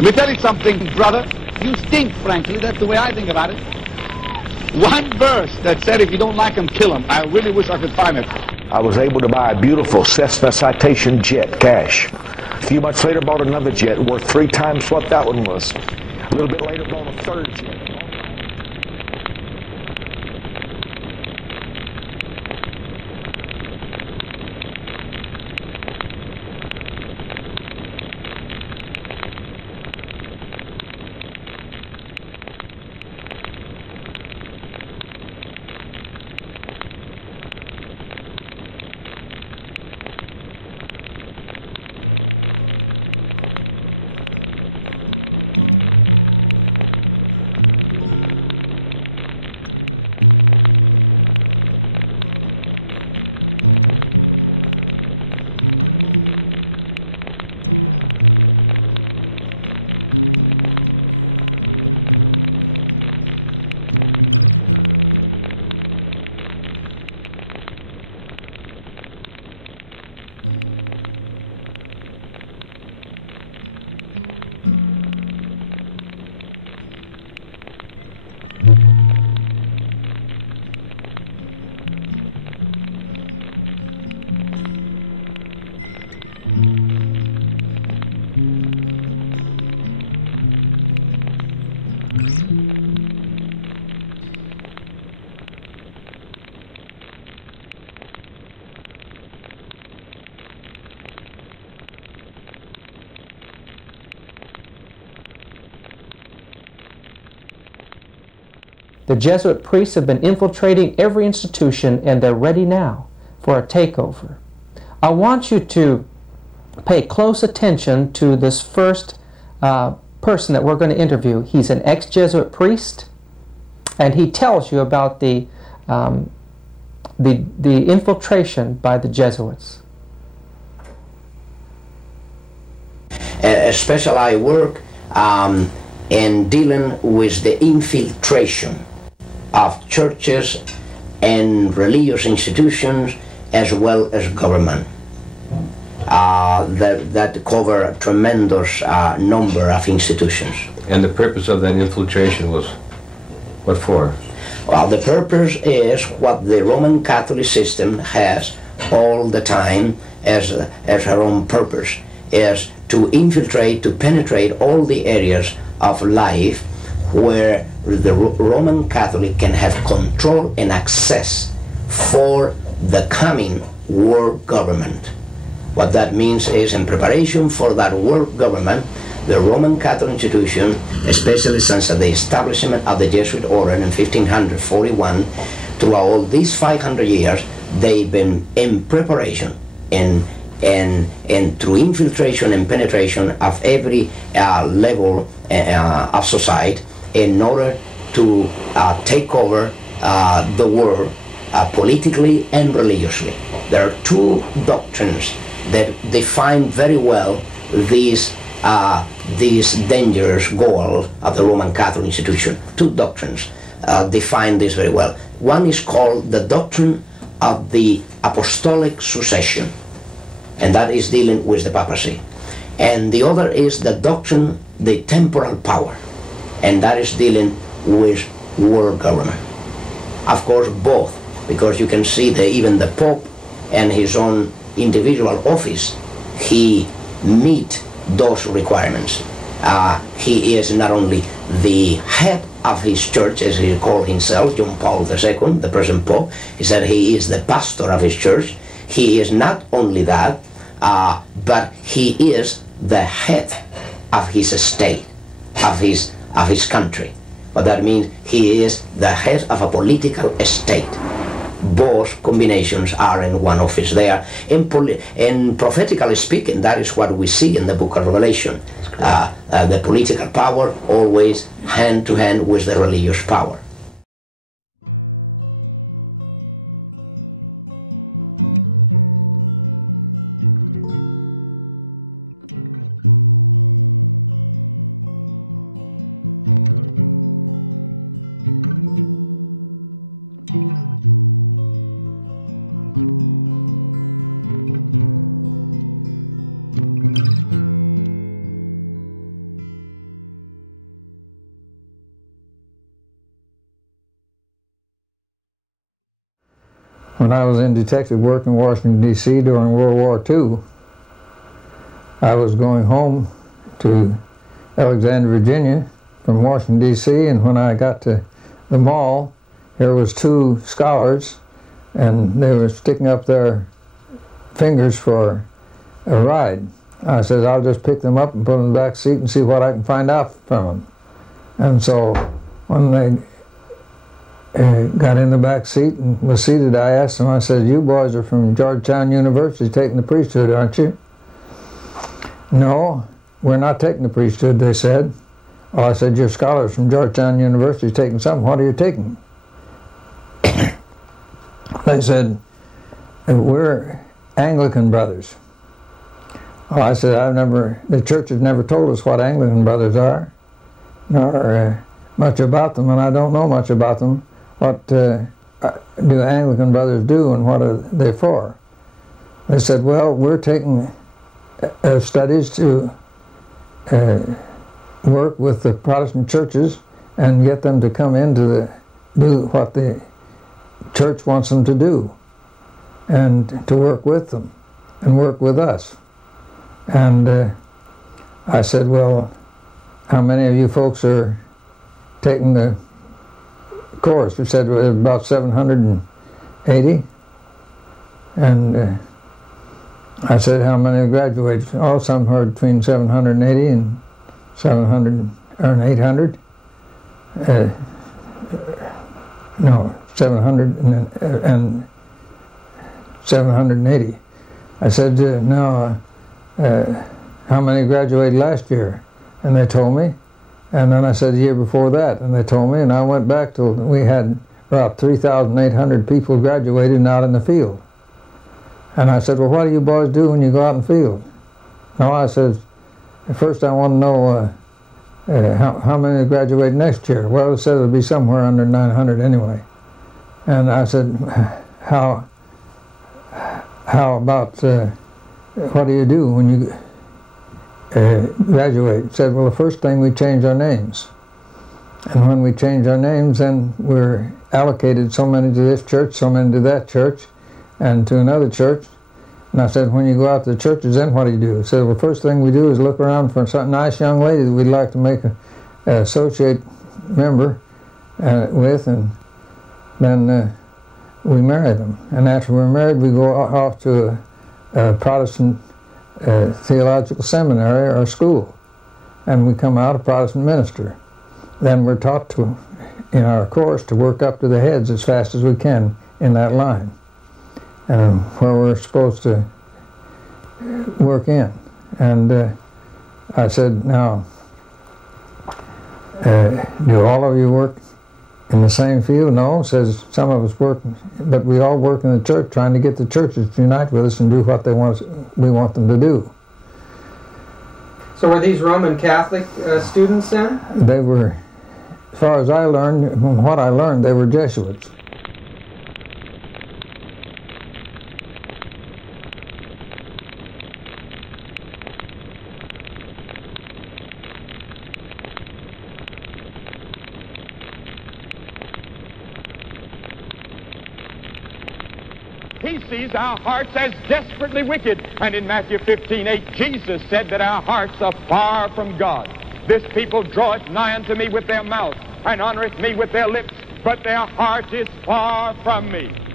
Let me tell you something, brother. You stink, frankly. That's the way I think about it. One verse that said, if you don't like him, kill him. I really wish I could find it. I was able to buy a beautiful Cessna Citation jet, cash. A few months later, bought another jet worth 3 times what that one was. A little bit later, bought a third jet. The Jesuit priests have been infiltrating every institution, and they're ready now for a takeover. I want you to pay close attention to this first person that we're going to interview. He's an ex-Jesuit priest, and he tells you about the infiltration by the Jesuits. Especially I work in dealing with the infiltration of churches and religious institutions as well as government. That cover a tremendous number of institutions. And the purpose of that infiltration was what for? Well, the purpose is what the Roman Catholic system has all the time as her own purpose, is to infiltrate, to penetrate all the areas of life where the Roman Catholic can have control and access for the coming world government. What that means is, in preparation for that world government, the Roman Catholic institution, especially since the establishment of the Jesuit order in 1541, throughout all these 500 years, they've been in preparation and through infiltration and penetration of every level of society in order to take over the world politically and religiously. There are 2 doctrines that define very well these dangerous goal of the Roman Catholic institution. 2 doctrines define this very well. One is called the doctrine of the apostolic succession, and that is dealing with the papacy. And the other is the doctrine, the temporal power, and that is dealing with world government. Of course, both, because you can see that even the Pope and his own individual office, he meet those requirements. He is not only the head of his church, as he called himself, John Paul II, the present Pope. He said he is the pastor of his church. He is not only that, but he is the head of his state, of his country. What that means, he is the head of a political state. Both combinations are in one office there. In prophetically speaking, that is what we see in the book of Revelation. The political power always hand to hand with the religious power. when I was in detective work in Washington, D.C. during World War II, I was going home to Alexandria, Virginia from Washington, D.C., and when I got to the mall, there was two scholars, and they were sticking up their fingers for a ride. I said, I'll just pick them up and put them in the back seat and see what I can find out from them. And so when they got in the back seat and was seated, I asked them, I said, you boys are from Georgetown University taking the priesthood, aren't you? No, we're not taking the priesthood, they said. Well, I said, you're scholars from Georgetown University taking something. What are you taking? They said, we're Anglican brothers. Oh, I said, the church has never told us what Anglican brothers are, nor much about them, and I don't know much about them. What do Anglican brothers do, and what are they for? They said, well, we're taking studies to work with the Protestant churches and get them to come in to do what the church wants them to do, and to work with them and work with us. And I said, well, how many of you folks are taking the course? We said about 780. And I said, how many graduated? Oh, somewhere between 780 and 700 or 800. No, 700 and 780. I said, now, how many graduated last year? And they told me. And then I said the year before that, and they told me, and I went back till we had about 3,800 people graduated and out in the field. And I said, well, what do you boys do when you go out in the field? No, I said, first I want to know how many graduate next year. Well, it said it'll be somewhere under 900 anyway. And I said, how about, what do you do when you graduate? Said, well, the first thing we change our names. And when we change our names, then we're allocated so many to this church, so many to that church, and to another church. And I said, when you go out to the churches, then what do you do? He said, well, the first thing we do is look around for some nice young lady that we'd like to make an associate member with, and then we marry them. And after we're married, we go off to a Protestant theological seminary or school, and we come out a Protestant minister. Then we're taught to, in our course, to work up to the heads as fast as we can in that line, and where we're supposed to work in. And I said, now, do all of you work in the same field? No, says some of us work, but we all work in the church trying to get the churches to unite with us and do what we want them to do. So were these Roman Catholic students then? They were, as far as I learned, from what I learned, they were Jesuits. He sees our hearts as desperately wicked. And in Matthew 15:8, Jesus said that our hearts are far from God. This people draweth nigh unto me with their mouth, and honoreth me with their lips, but their heart is far from me.